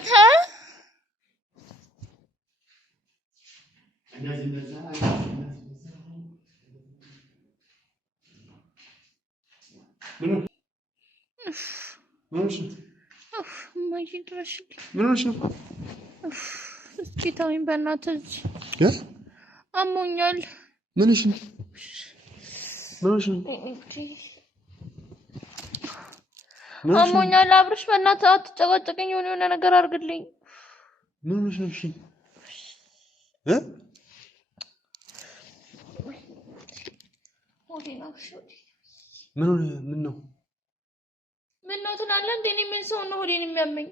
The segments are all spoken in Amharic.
አንተ ምንሽ ነው? እስኪ ተወኝ በእናትህ አሞኛል። ምንሽ ነው? ምንሽ ነው? አሞኛል አብርሽ በእናትህ አትጨቀጭቀኝ። የሆነ ነገር አድርግልኝ። ምንሽ ነው? እሺ ምን ነው ትላለህ እንዴ? እኔ ምን ሰው ነው ሆዴን የሚያመኝ?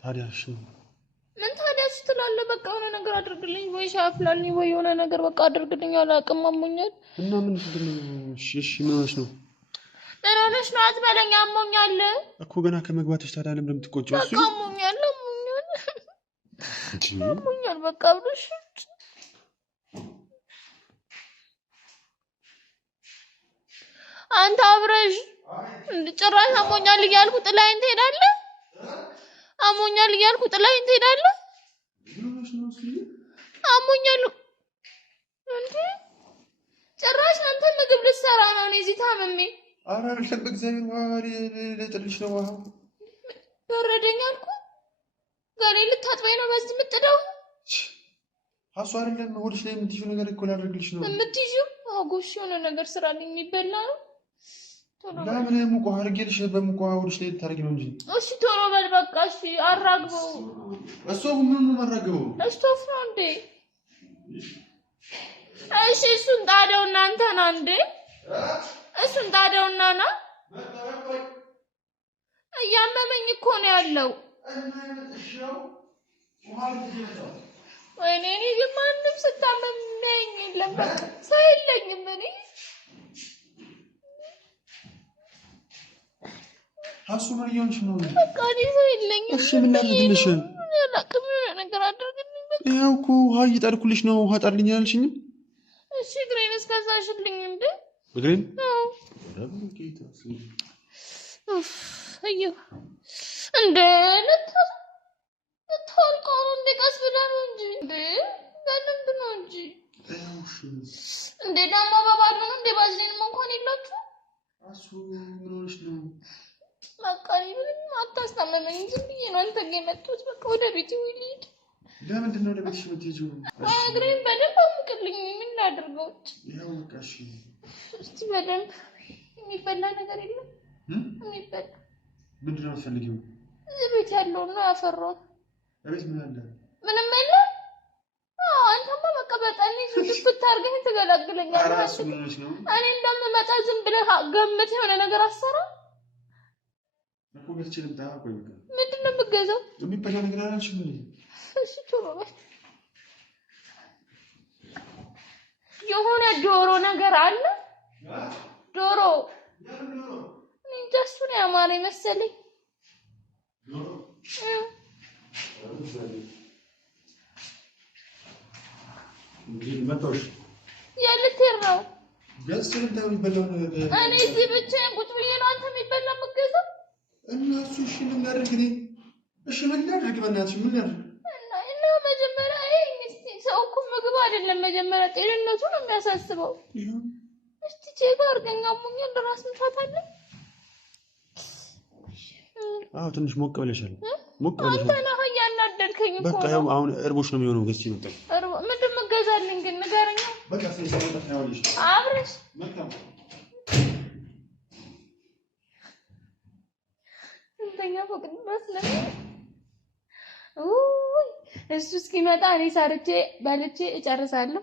ታዲያ እሺ ምን ታዲያ ትላለህ? በቃ የሆነ ነገር አድርግልኝ፣ ወይ ሻፍላልኝ፣ ወይ የሆነ ነገር በቃ አድርግልኝ። አላውቅም አሞኛል። እና ምን እሺ ምን ሆነሽ ነው? ምን ሆነሽ ነው አትበለኝ። አሞኛል እኮ ገና ከመግባትሽ ታዲያ ለምን እንደምትቆጪው? በቃ አሞኛል በቃ አብርሽ አንተ አብረሽ ጭራሽ አሞኛል እያልኩ ጥላዬን ትሄዳለህ? አሞኛል እያልኩ ጥላዬን ትሄዳለህ? አሞኛል እንዴ? ጭራሽ አንተ ምግብ ልትሰራ ነው እኔ እዚህ ታምሜ? ኧረ አይደለም በእግዚአብሔር ዋሪ ልጥልሽ ነው። ውሃ በረደኝ አልኩ። ገሌ ልታጥበኝ ነው በዚህ የምጥደው? አሱ አይደለም ሆድሽ ላይ የምትይዥው ነገር እኮ ላደርግልሽ ነው። የምትይዥው? አዎ ጎሽ የሆነ ነገር ስራልኝ የሚበላ ነው። ለምን ሙቅ ውሃ አድርጌልሽ በሙቅ ውሃ ሆድሽ ላይ ልታደርጊ ነው እንጂ። እሺ ቶሎ በል በቃ እሺ። አራግበው። እስቶፍ ምን ነው ማራግበው? እስቶፍ ነው እንዴ? እሺ እሱን ጣደውና አንተ ና እንዴ? እሱን ጣደውና ና። እያመመኝ እኮ ነው ያለው። ወይኔ እኔ ግን ማንም ስታመም የሚያየኝ የለም። በቃ ሰው የለኝም እኔ። አሱ ምን እየሆንሽ ነው? በቃ እኔ ሰው የለኝም። እሺ ምን ላድርግልሽ? አላውቅም የሆነ ነገር አድርግልኝ በቃ። ይኸው እኮ ውሃ እየጣድኩልሽ ነው። ውሃ ጣልኝ አልሽኝም? እሺ እግሬን እስከዛ ሽልኝ እንዴ? እግሬን? አዎ አየሁ እንደ ልታወልቀው ነው እንደ ቀስ ብለህ ነው እንጂ እንደ በደንብ ነው እንጂ እንደ ደግሞ በባዶ ነው እንደ ባዝሊንም እንኳን የላችሁ። አሱ ምን ሆነሽ ነው? በቃ ምንም አታስታመመኝ። ዝም ብዬ ነው አንተ ጋር የመጣሁት። በቃ ወደ ቤት ልሂድ። ለምንድን ነው ወደ ቤትሽ የምትሄጂው? እግሬን በደንብ አሙቅልኝ። ምን ላድርገው? ይኸው በቃ እሺ። እስቲ በደንብ የሚበላ ነገር የለም? የሚበላ ምንድን ነው የምትፈልጊው? ቤት ያለውን ነው ያፈራውን። እቤት ምን አለ? ምንም የለም። አንተማ በቃ በጣም ዝፍት አድርገህ ትገላግለኛለህ። እኔ እንደምመጣ ዝም ብለህ ገምተህ የሆነ ነገር አሰራ እኮ ገዝቼ ልምጣ። ቆይ በቃ ምንድን ነው የምትገዛው? የሚበላ ነገር አላልሽም እንዴ? እሺ ቶሎ በል። የሆነ ዶሮ ነገር አለ። ዶሮ እንጃ እሱ ነው ያማረኝ መሰለኝ። መጣሁሽ። የት ልትሄድ ነው? ገዝቼ ልምጣ የሚበላው ነገር። እኔ እዚህ ብቻዬን ቁጭ ብዬ ነው አንተ የሚበላ የምትገዛው? እና እሱ እሺ ምን ላድርግ እኔ? እሺ ምን ላድርግ በእናትሽ ምን ላድርግ? እና መጀመሪያ እስቲ ሰው እኮ ምግብ አይደለም መጀመሪያ ጤንነቱ ነው የሚያሳስበው። እስቲ ቼክ አድርገኝ። አሞኛል ራስ ምታት አለ። አዎ ትንሽ ሞቅ ብለሻል። ሞቅ ብለሻል። አንተ ነህ እያናደድከኝ እኮ። በቃ ያው አሁን እርቦሽ ነው የሚሆነው። ገዝቼ መጣሁ። ምንድን ነው የምትገዛልኝ ግን ንገረኝ። በቃ ስለሰጠኝ ታውልሽ አብረሽ መልካም እንተኛ ፎቅ ድረስ ነው። እሱ እስኪመጣ እኔ ሰርቼ በልቼ እጨርሳለሁ።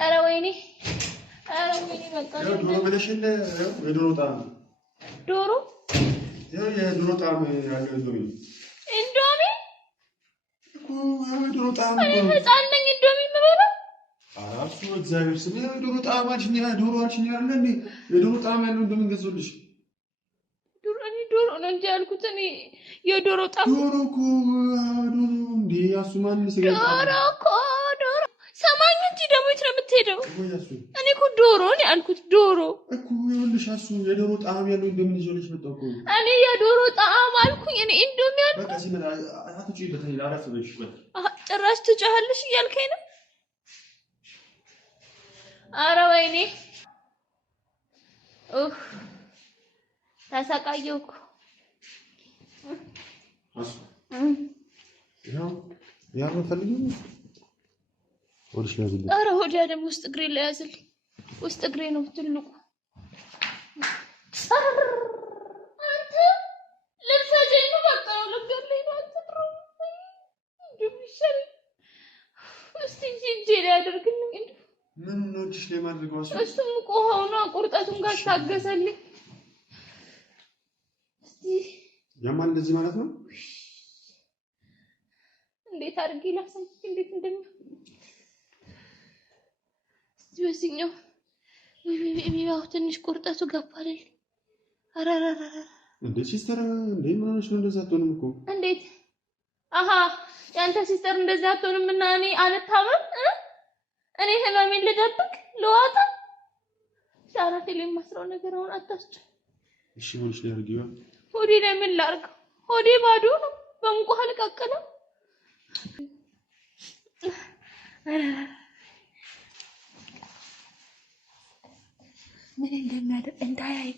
ኧረ ወይኔ በቃ ዶሮ ብለሽን የዶሮ ጣም ዶሮ የዶሮ ጣም ያለው ኢንዶሚ እኮ የዶሮ ጣም እኔ ህፃን ነኝ ኢንዶሚ የምበላው? አራሱ እግዚአብሔር ስም የዶሮ ጣም አልሽኝ። ዶሮ አልሽኝ አይደል እንዴ? የዶሮ ጣም ያለው እንደምን ገዝቶልሽ? ዶሮ እኔ ዶሮ ነው እንጂ ያልኩት እኔ የዶሮ ጣም ዶሮ እኮ እንዴ ያሱማን ስጋ ዶሮ ሰማኝ እንጂ ደግሞ የት ነው የምትሄደው? እኔ እኮ ዶሮ ነው ያልኩት ዶሮ እኮ ይኸውልሽ አሱ የዶሮ ጣዕም ያለው እንደምን ይዞልሽ መጣው እኮ እኔ የዶሮ ጣዕም አልኩኝ እኔ ኢንዶሚ አልኩኝ በቃ ሲመጣ አትጪ በተይ አረፍ በሽ ጭራሽ ትጫሃለሽ እያልከኝ ነው? ኧረ ወይኔ ተሰቃየሁ እኮ አሱ ያው ፈልጊኝ ወልሽ ያዝልኝ ኧረ ሆዴ ደግሞ ውስጥ እግሬ ላይ ያዝልኝ ውስጥ እግሬ ነው ትልቁ አንተ ልትፈጀኝ ነው በቃ ልትገለኝ ነው አንተ ድሮ እንደሚሻል እስቲ እጄ ላይ አድርግልኝ እንዴ ምን ነው እጅሽ ላይ ማድረግ ዋስ እሱም እኮ ሆኖ ቁርጠቱን ጋር ታገሰልኝ እስቲ ያማል እንደዚህ ማለት ነው እንዴት አድርጌ ላሳይሽ እንዴት እንደሚሆን በዚህኛው የሚባው ትንሽ ቁርጠቱ ገባልኝ አራራራ እንዴ ሲስተር እንዴ ምንሽ ነው እንደዛ አትሆንም እኮ እንዴት አሃ ያንተ ሲስተር እንደዛ አትሆንም እና እኔ አልታመም እኔ ህመሜን ልደብቅ ለዋጣ ዳራቴ ላይ ማስራው ነገር አሁን አታስጭ እሺ ምንሽ ላይ አድርጊው ሆዴ ላይ ምን ላድርግ ሆዴ ባዶ ነው በሙቀት አልቀቀለም ምን እንደሚያደርግ እንዳያይ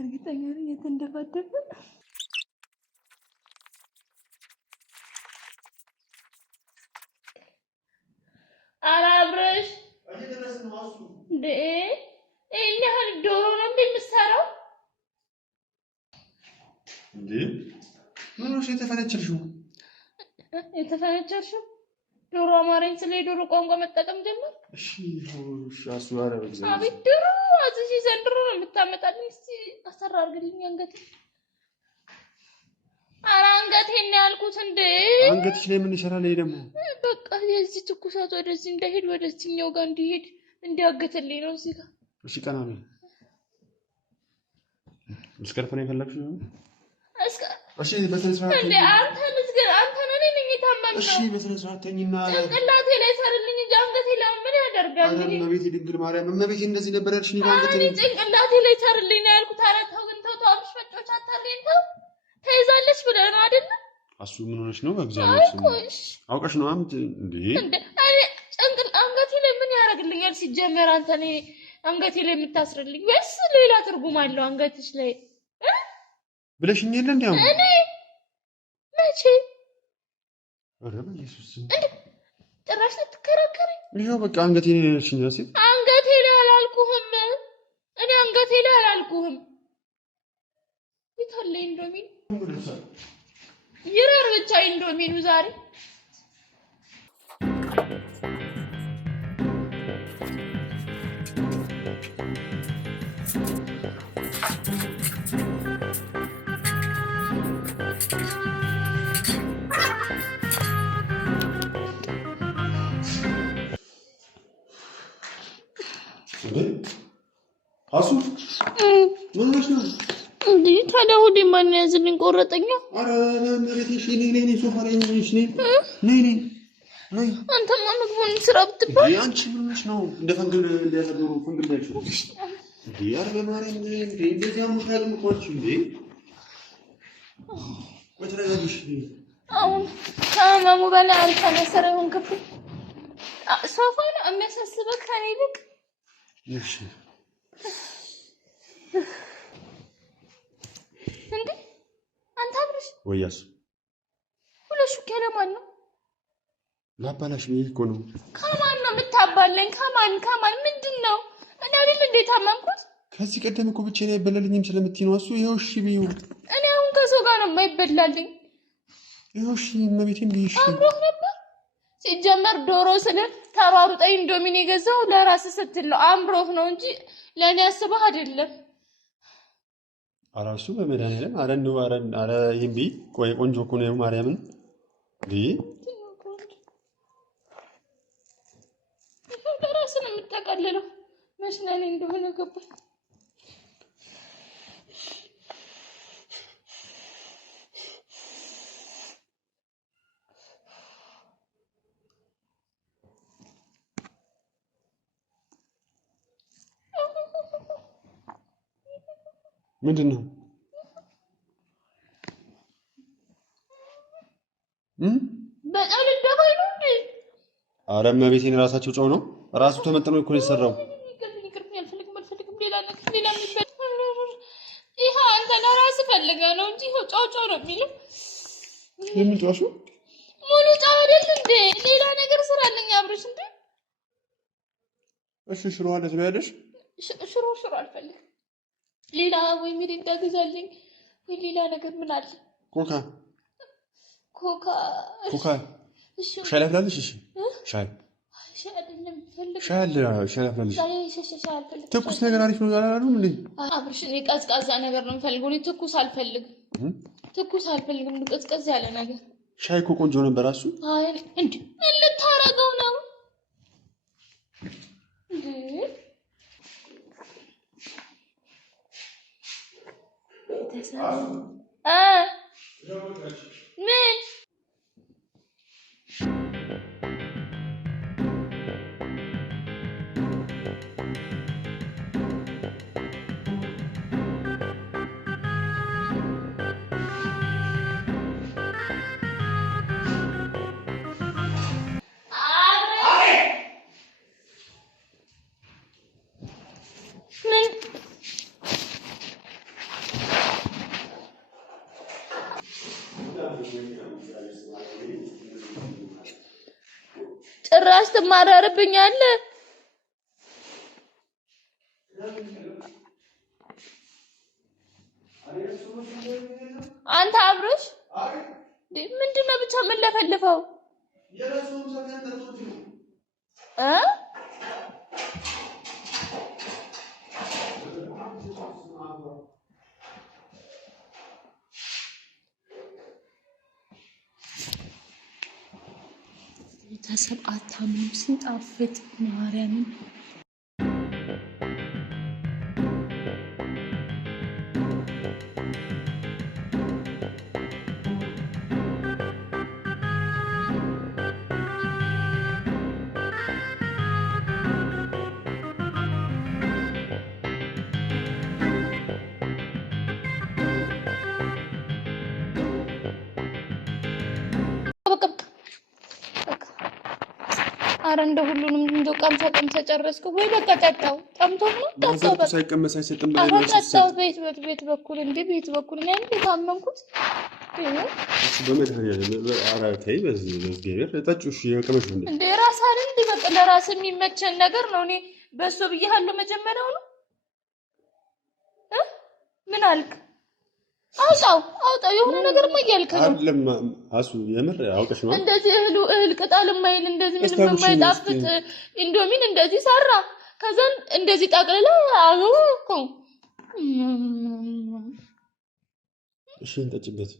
እርግጠኛ ነኝ የተንደፋደፈ አላብረሽ እየደረስን ዋሱ እንዴ እኔ ያህል ዶሮ ነው እንደምሰራው እንዴ ምንሽ የተፈነጨልሽው ዶሮ አማረኝ ስለ ዶሮ ቋንቋ መጠቀም ጀመር እሺ አሱ አረ በእግዚአብሔር አቤት ዶሮ አዝሽ ዘንድሮ ነው የምታመጣልኝ እስቲ አሰራ አድርግልኝ አንገቴ ኧረ አንገቴን ነው ያልኩት እንዴ አንገትሽ ላይ ምን ይሰራል ይሄ ደግሞ በቃ የዚህ ትኩሳት ወደዚህ እንዳይሄድ ወደዚህኛው ጋር እንዲሄድ እንዲያገተልኝ ነው እዚህ ጋር እሺ ቀና በይ እስከርፍ ነው የፈለግሽው እሺ በስነ ስርዓት እንዴ አንተ ነው ነኝ የታመምኩት እሺ በስነ ስርዓት ተኝና ጭንቅላቴ ላይ ሰርልኝ እንጂ አንገቴ ላይ ምን ያደርጋል አረ እመቤቴ ድንግል ማርያም እመቤቴ እንደዚህ ነበር ያልሽኝ አንገቴ ላይ ጭንቅላቴ ላይ ሰርልኝ ነው ያልኩት ኧረ ተው ግን ተው አብሽ መጮች አታርገኝ ተው ተይዛለች ብለህ ነው አይደል አሱ ምን ሆነሽ ነው በእግዚአብሔር ስም አውቀሽ ነው አምጥ እንዴ እኔ አንገቴ ላይ ምን ያደርግልኛል ሲጀመር አንተ እኔ አንገቴ ላይ የምታስርልኝ ወይስ ሌላ ትርጉም አለው አንገትሽ ላይ ብለሽኝ የለ እንዴ አሁን እኔ መቼ ኧረ በኢየሱስ ጭራሽ ልትከራከረኝ ይኸው በቃ አንገቴ ላይ ነሽኝ ያሲ አንገቴ ላይ አላልኩህም እኔ አንገቴ ላይ አላልኩህም ይታለ ኢንዶሚን ይራር ብቻ ኢንዶሚኑ ዛሬ አሱ ምን ሆነሽ ነው እንዴ ታዲያ ሆዴ ማን ያዝልኝ ቆረጠኛ አረ ለምሬቴሽ ነይ ሶፋ ላይ ነሽ ነይ አንተማ ምግቡን ስራ ብትባል አንቺ ምን ሆነሽ ነው እንደ ፈንግል እንዲያሰሩ ፈንግል ናቸው እንዴ አረ ማርያም እንዴ እንደዚህ አሙታል ምቆች እንዴ ወተረጋግሽ አሁን ከማሙ በላይ አንተ ነሰረውን ከፍ ሶፋ ነው የሚያሳስበው ከኔ ልክ እሺ እንዴ አንተ አብረሽ ወያስ ሁለሹ ከለማን ነው ላባላሽ ምን እኮ ነው ከማን ነው የምታባለኝ ከማን ምንድነው እኔ አይደል እንዴ ታመምኩት ከዚህ ቀደም እኮ ብቻ ነው አይበላልኝም ስለምትይ ነው እሱ ይሄው እሺ ቢዩ እኔ አሁን ከሰው ጋር ነው የማይበላልኝ ይሄው እሺ እመቤቴም ቢይሽ አብሮህ ነበር ሲጀመር ዶሮ ስለ ተሯሩጠኝ ኢንዶሚኒ ገዛው ለራስ ስትል ነው አምሮህ ነው እንጂ ለኔ አስበህ አይደለም አራሱ በመድኃኒዓለም አረ ይሄም ቢ ቆንጆ እኮ ነው ማርያምን ዲ ለራስ ነው የምትጠቀልለው መስለኔ እንደሆነ ገባኝ። ምንድነው? በጣም ልደፋኝ ነው እንዴ? ኧረ እመቤቴን ራሳቸው ጨው ነው ራሱ ተመጥኖ እኮ ነው የተሰራው። ሌላ ይሄ አንተ ለራስህ ፈልገህ ነው እንጂ ጨው ነው የሚለው። የምን ጨው? ሙሉ ጨው አይደል እንዴ? ሌላ ነገር ስራልኝ አብረሽ እንዴ። እሺ ሽሮ አለ ትበያለሽ? ሽሮ አልፈልግም። ሌላ ወይ ሚሪንዳ ገዛልኝ ወይ ሌላ ነገር ምን አለ? ኮካ እሺ ሻይ ላፍላለሽ? እሺ ሻይ አይደለም ፈልግ ሻይ ላፍላለሽ? ሻይ አልፈልግም። ትኩስ ነገር አሪፍ ነው አላሉም እንዴ? አብርሽ እኔ ቀዝቃዛ ነገር ነው የምፈልገው። እኔ ትኩስ አልፈልግም። ቀዝቀዝ ያለ ነገር። ሻይ እኮ ቆንጆ ነበር እሱ። አይ እንዴ ምን ልታረገው ነው እንዴ? ምን ጭራሽ ትማረርብኛለህ አንተ አብርሽ። ምንድነው ብቻ ምን ለፈልፈው ቤተሰብ አታምንም ሲጣፍጥ ማርያምን ኧረ እንደ ሁሉንም እንደው ቀምሰ ጨረስኩ ወይ? በቃ ጠጣው። ጠምቶ ነው ጠጣው። በቃ ሳይቀመስ አይሰጥም ብለህ ነው ጠጣው። ቤት በኩል እንዴ ቤት በኩል ነው እንዴ ታመንኩት። ተይ በዚህ ጠጪው። እሺ የቀመሽ እንዴ ራስ አይደል እንዴ? በቃ ለራስ የሚመቸን ነገር ነው። እኔ በሶ ብዬሃለሁ መጀመሪያው ነው። ምን አልክ? አውጣው የሆነ ነገር ማያልከ ነው አይደለም አሱ የምር አውቀሽ ነው እንደዚህ እህል ቅጠል ማይል እንደዚህ ምንም የማይጣፍጥ ኢንዶሚን እንደዚህ ሰራ ከዛን እንደዚህ ጠቅልላ አውቆ እሺ እንጠጭበት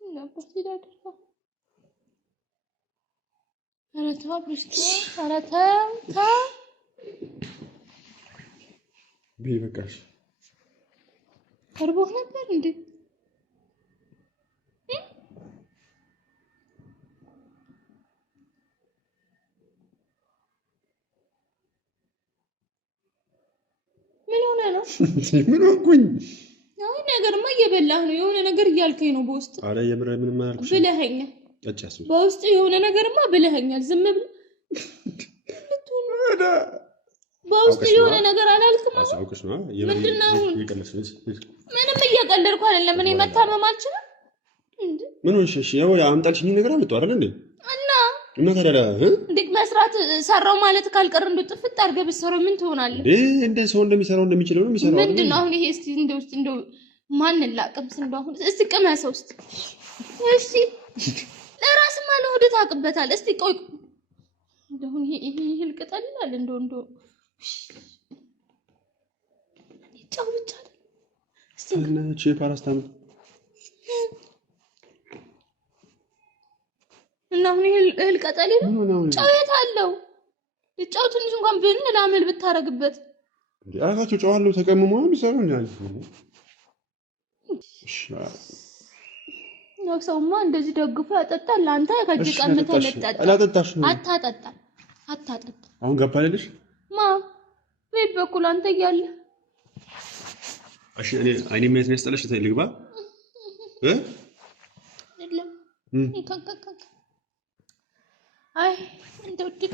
ነበር ሲዳደረው አረታ ብስቶ አረታ ቢበቃሽ ቀርቦህ ነበር እንዴ? ምን ሆነ ነው? ምን ሆንኩኝ? አይ ነገርማ እየበላህ ነው። የሆነ ነገር እያልከኝ ነው በውስጥ። አረ የምር ምንም አልኩሽ ብለኸኛል። ጠጫሱ በውስጥ የሆነ ነገርማ ብለኸኛል። ዝም ብለህ በውስጥ የሆነ ነገር አላልክም? አሳውቅሽ ነው ምንድነው? ምንም እየቀለድኩ አይደለም። እኔ መታመም አልችልም እንዴ? ምን ሆነሽ? እሺ ያው አምጣልሽኝ ነገር አመጣው አይደል እንዴ? እና ታዲያ እንዴ መስራት ሰራው ማለት ካልቀረ እንደ ጥፍጥ አድርገህ ብትሰራው ምን ትሆናለህ እንዴ? እንደ ሰው እንደሚሰራው እንደሚችለው ነው የሚሰራው። ምንድነው አሁን ይሄ? እስቲ እንደው ማን ላቀምስ እንደው አሁን እስቲ ቅመሰው እስቲ። እሺ ለራስህ ማን ወደ ታውቅበታለህ? እስቲ ቆይ እንደው ይሄ ልቅጠል ይላል እንደው ጫው ብቻ እስቲ ነች ፓራስታሞል እና አሁን ይሄ እህል ቀጠሌ ነው። ጫው የት አለው? ልጫው ትንሽ እንኳን ላመል ብታረግበት አራታቸው ጨዋለው ተቀምሞ ነው የሚሰሩ እንዴ? እሺ ነው ሰውማ እንደዚህ ደግፎ ያጠጣል። አንተ ከእጅ ቀምተህ ልጠጣ አላጠጣሽ ነው አታጠጣ። አሁን ገባለልሽ ማ ቤት በኩል አንተ እያለ እሺ እኔ ማየት ነው ያስጠላሽ። ተይ ልግባ አይደለም አይ እንደው ድግ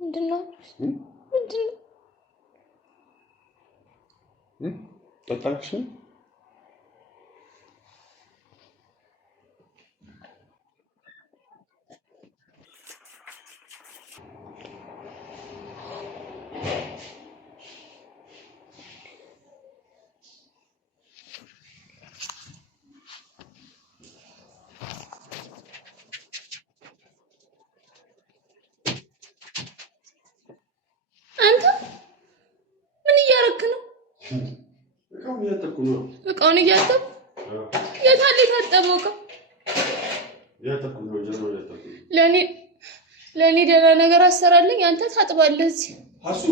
ምንድነው ጠጣሽ? አንተ ምን እያረክ ነው? እቃውን እያጠብኩ የት አለ የታጠበው እቃ? ለእኔ ደህና ነገር አሰራልኝ። አንተ ታጥባለህ እዚህ አሱ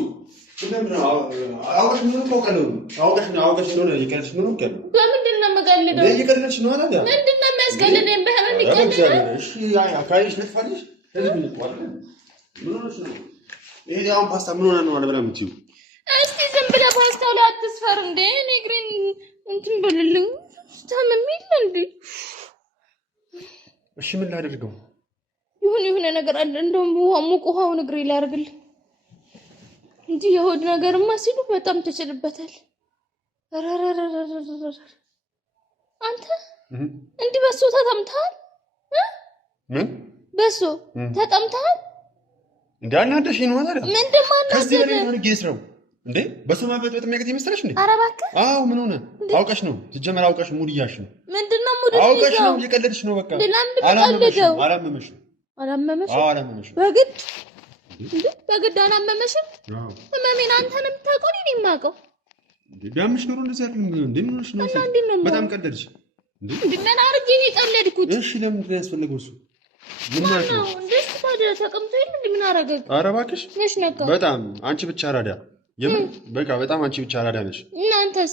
አውቀሽ ነው እየቀለድሽ ነው። በምንድን ነው የምቀልደው? እየቀለድሽ ነው አላለ። ምንድን ነው የሚያስቀልደኝ? በህመም ይቀልዳል። እሺ አካይሽ ልትፈልሽ ለዚህ ምን ይቋል? ምን ሆነሽ ነው? ይሄ አሁን ፓስታ ምን ሆነ ነው አለ ብላ የምትይው? እስቲ ዝም ብለህ ፓስታው ላይ አትስፈር እንዴ! እኔ ግሬን እንትን በልልኝ ታመሚል እንዴ? እሺ ምን ላድርገው? የሆነ ነገር አለ። እንደውም ሙቅ ውሃውን እግሬ ላይ አድርግልኝ እንጂ የሆድ ነገርማ ሲሉ በጣም ትችልበታል። አንተ እንዲህ በሶ ተጠምተሃል? ምን በሶ ተጠምተሃል? እንዳናደሽ ነው አይደል? ምንድን ማለት ከዚህ በላይ ምን ጌስረው እንዴ? በሰማ በጥብጥ የሚያቀት ይመስልሽ እንዴ? ኧረ እባክህ። አዎ ምን ሆነ? አውቀሽ ነው ትጀመር። አውቀሽ ሙድ እያልሽ ነው። ምንድነው ሙድ? አውቀሽ ነው እየቀለድሽ ነው። በቃ አላመመሽም። በግድ አላመመሽም። ህመሜን አንተ ነው የምታውቀው፣ እኔ የማውቀው። ቢያምሽ ኖሮ እንደዚህ አይደለም እንዴ? ምን ሆነሽ ነው? በጣም ቀለድሽ እንዴ? ምን አድርጌ ነው የቀለድኩት? እሺ ለምን ያስፈልገው እሱ? ምን ማለት ነው? እንደዚህ ታዲያ ተቀምጦ የለ እንዴ? ምን አደረገ? ኧረ እባክሽ በጣም አንቺ ብቻ አራዳ። የምን በቃ በጣም አንቺ ብቻ አራዳ ነሽ። እናንተስ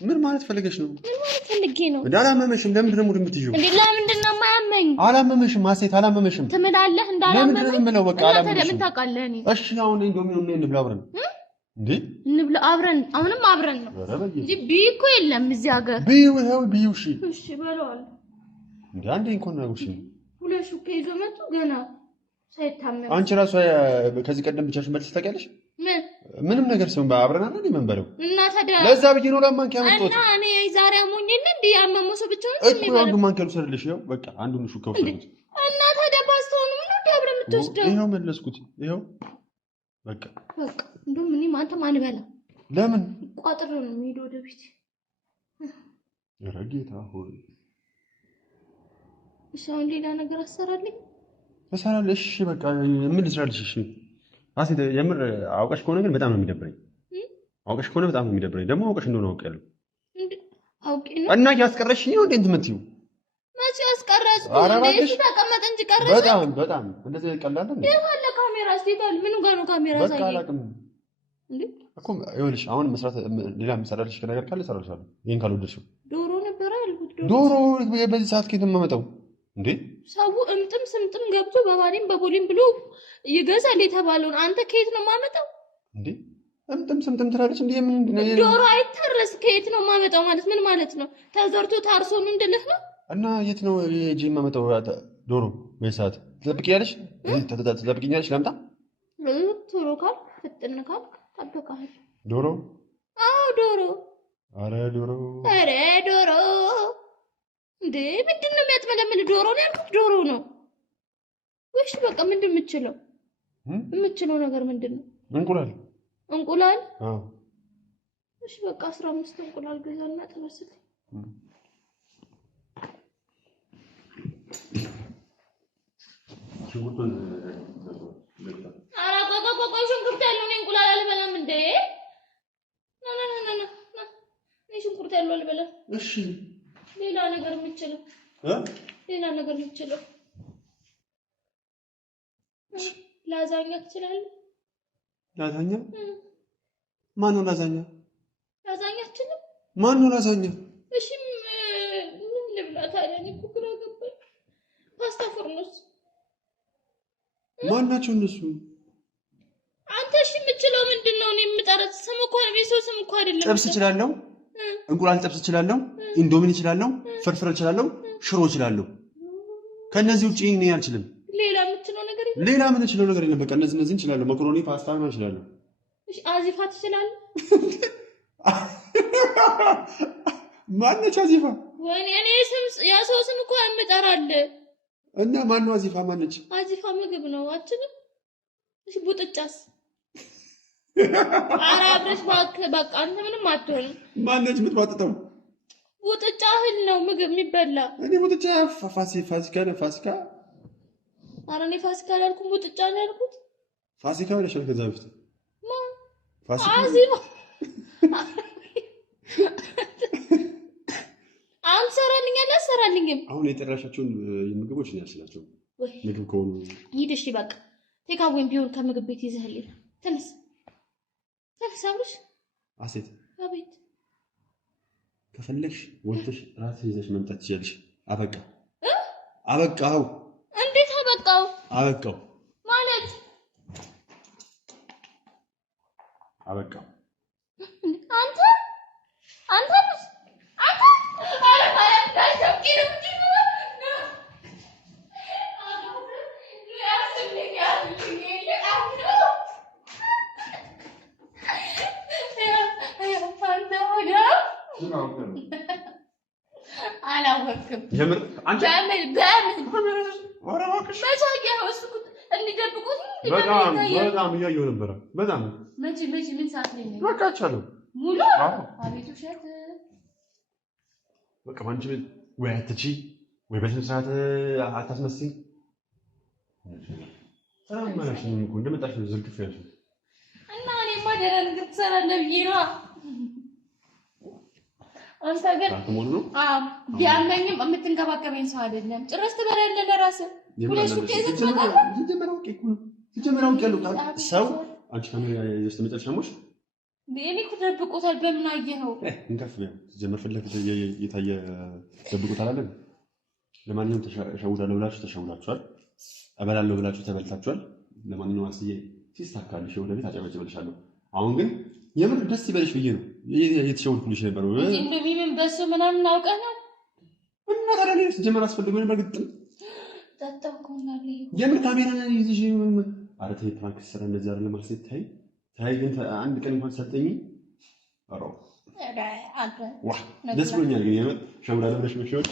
ምን ማለት ፈልገሽ ነው? ምን ማለት ፈልጌ ነው? እንዳላመመሽም ለምን ደግሞ የምትይው እንዴ? ለምንድን ነው የማያመኝ? አላመመሽም ማሴት አላመመሽም ትምላለህ እንዳላመመኝ። ለምን ነው በቃ አላመመሽም? ለምን ታውቃለህ? እኔ እሺ አሁን እንደውም ነው እንብላ አብረን እንዴ? እንብላ አብረን። አሁንም አብረን ነው እንጂ ቢዩ እኮ የለም እዚህ ሀገር። ቢዩ ይኸው ቢዩ። እሺ በለዋል እንዴ? አንዴ እንኳን ነው እሺ። ሁለት ሹክ ይዞ መጡ ገና ሳይታመም። አንቺ ራሷ ከዚህ ቀደም ብቻሽን በልተሽ ታውቂያለሽ? ምንም ነገር ሰው አብረን አለ እንዴ መንበረው እና ታዲያ ለዛ ብዬ ነው ለማንኪያ መጥቶት እና እኔ ዛሬ አሞኝና እንዴ ያመመው ሰው ብቻ ነው እኮ አንዱ ማንኪያ ልውሰድልሽ። ይኸው በቃ አንዱን ሹክ ወሰድኩት እና ታዲያ ፓስታውን ምን ነው አብረን የምትወስደው? ይኸው መለስኩት። ይኸው በቃ እንደውም እኔ አንተ ማን በላ ለምን ቋጥር ነው የሚሄደው ወደ ቤት። ረጌታ ሆይ እሺ አሁን ሌላ ነገር አሰራልኝ ተሰራልሽ። እሺ በቃ ምን ልስራልሽ? እሺ አሴት የምር አውቀሽ ከሆነ ግን በጣም ነው የሚደብረኝ። አውቀሽ ከሆነ በጣም ነው የሚደብረኝ። ደግሞ አውቀሽ እንደሆነ አውቄያለሁ። አውቄ ነው እና ያስቀረሽኝ ነው እንዴ? እንትመትዩ መቼ ያስቀረጽኩ? እንዴ ተቀመጥ እንጂ ቀረጽ። በጣም እንደዚህ ቀላል እንዴ? ያለ ካሜራ እስቲታል ምን ጋር ነው ካሜራ ሳይ? በቃ አላውቅም እንዴ እኮ ይኸውልሽ፣ አሁን መስራት ሌላ የምሰራልሽ ነገር ካለ እሰራልሻለሁ። ይሄን ካልወደድሽው ዶሮ ነበር አልኩት። ዶሮ በዚህ ሰዓት ከየት ነው የማመጣው እንዴ? ሰው እምጥም ስምጥም ገብቶ በባሌም በቦሌም ብሎ ይገዛል የተባለውን አንተ ከየት ነው የማመጣው እንዴ? እምጥም ስምጥም ትላለች እንዴ? ምን ዶሮ አይታረስ ከየት ነው የማመጣው ማለት ምን ማለት ነው? ተዘርቶ ታርሶ ነው እንደልህ ነው? እና የት ነው እጂ የማመጣው ዶሮ? በሰዓት ትጠብቂያለሽ? ትጠብቂኛለሽ? ላምጣ? ቶሎ ካል ፍጥን ካል ጠብቀሃል። ዶሮ? አዎ ዶሮ። አረ ዶሮ እንዴ ምንድን ነው የሚያጥመለምል? ዶሮ ነው ያልኩት፣ ዶሮ ነው። ወይስ በቃ ምንድን የምችለው ነገር ምንድን ነው? እንቁላል? አዎ። እሺ በቃ 15 እንቁላል ገዛና ጥበስልኝ። ኧረ ቆይ ሽንኩርት ያለው እኔ እንቁላል አልበላም እንዴ? ና እኔ ሽንኩርት ያለው አልበላም። እሺ ሌላ ነገር የምችለው ሌላ ነገር ልትችለው ላዛኛ ትችላለህ? ላዛኛ ማን ነው ላዛኛ? ላዛኛ አትችልም? ማን ነው ላዛኛ? እሺ ምን ልብላ ታዲያ? እኔ እኮ ግራ ገባኝ። ፓስታ ፎርኖስ ማን ናቸው እነሱ? አንተ እሺ የምትችለው ምንድነው? እኔ የምጠራት ስም እኮ ነው፣ የሰው ስም እኮ አይደለም። ጥብስ እችላለሁ፣ እንቁላል ጥብስ እችላለሁ፣ ኢንዶሚን እችላለሁ፣ ፍርፍር እችላለሁ፣ ሽሮ እችላለሁ። ከነዚህ ውጪ እኔ አልችልም። ሌላ የምትችለው ነገር የለም? ሌላ ምን እችለው ነገር የለም። በቃ እነዚህ እችላለሁ። መኮሮኒ፣ ፓስታ ነው እችላለሁ። እሺ አዚፋ ትችላለህ? ማነች አዚፋ? ወይኔ እኔ ስም ያ ሰው ስም እኮ የምጠራልህ እና ማን ነው አዚፋ? ማነች አዚፋ? ምግብ ነው አትችልም? እሺ ቡጥጫስ? ኧረ አብረሽ እባክህ በቃ አንተ ምንም አትሆንም። ማነች የምትባጥጠው? ቡጥጫ እህል ነው ምግብ የሚበላ። እኔ ቡጥጫ ፋሲካ ነው ፋሲካ። ኧረ እኔ ፋሲካ አላልኩም ቡጥጫ ነው ያልኩት። ፋሲካ ብለሻል ከዛ በፊት ማን? ፋሲካ አዚፋ አንተ ሰራልኛለህ አሰራልኝም። አሁን የጠራሻቸውን ምግቦች ነው ያልሽላቸው። ምግብ ከሆኑ ሂድ እሺ በቃ ቴካዌም ቢሆን ከምግብ ቤት ይዘህልኝ ተነስ አብርሽ። አሴት አቤት። ከፈለግሽ ወጥተሽ ራስሽ ይዘሽ መምጣት ትችያለሽ። አበቃው። እንዴት አበቃው? አበቃው ማለት አበቃው። አንተ አረ ማለት ታውቂው አላወቅም። የምር አንቺ በጣም እያየሁ ነበረ። በጣም መቼ ምን ሰዓት ላይ ነው? በቃ አቻለሁ ሙሉ አቤት ውሸት። በቃ ባንቺ ቤት ወይ አትቺ ወይ በስንት ሰዓት አታስመስኝ። ሰላም ማለት ነው እኮ እንደመጣሽ ነው ዝርግፍ ያልሽው እና እኔማ ደህና ነገር ትሰራለህ ብዬ ነዋ። አንተ ግን ቢያመኝም የምትንከባከበኝ ሰው አይደለም። ጭራሽ ትበላለህ ለራስህ። ሁለት ሱቅ ይዘህ ትመጣለህ። ሲጀመር አውቄያለሁ ሰው አንቺ ካሜራ ይዘሽ ትመጫለሽ። አሞሽ እኔ እኮ ደብቆታል። በምን አየኸው? እንከፍ ነው ሲጀመር ፍለግ የታየ ደብቆታል አለ። ለማንኛውም ተሸውዳለሁ ብላችሁ ተሸውዳችኋል። እበላለሁ ብላችሁ ተበልታችኋል። ለማንኛውም አስዬ ሲስተካከልሽ ወደፊት አጨበጭብልሻለሁ። አሁን ግን የምር ደስ ይበልሽ ብዬ ነው የተሸወድኩልሽ ነበር። እንደሚምን በሱ ምናምን አውቀህ ነው እና ታዲያ እኔ ሲጀመር አስፈልጎኝ ነበር። ግጥም ታጣቁናል። የምር ካሜራ ይዘሽ ኧረ ተይ ፕራንክ ስራ እንደዚህ አይደለም ማለት ታይ ግን አንድ ቀን እንኳን ሰጠኝ። አሮ ደስ ብሎኛል። ግን የምር ሸውዳለሁ ብለሽ መሽዎች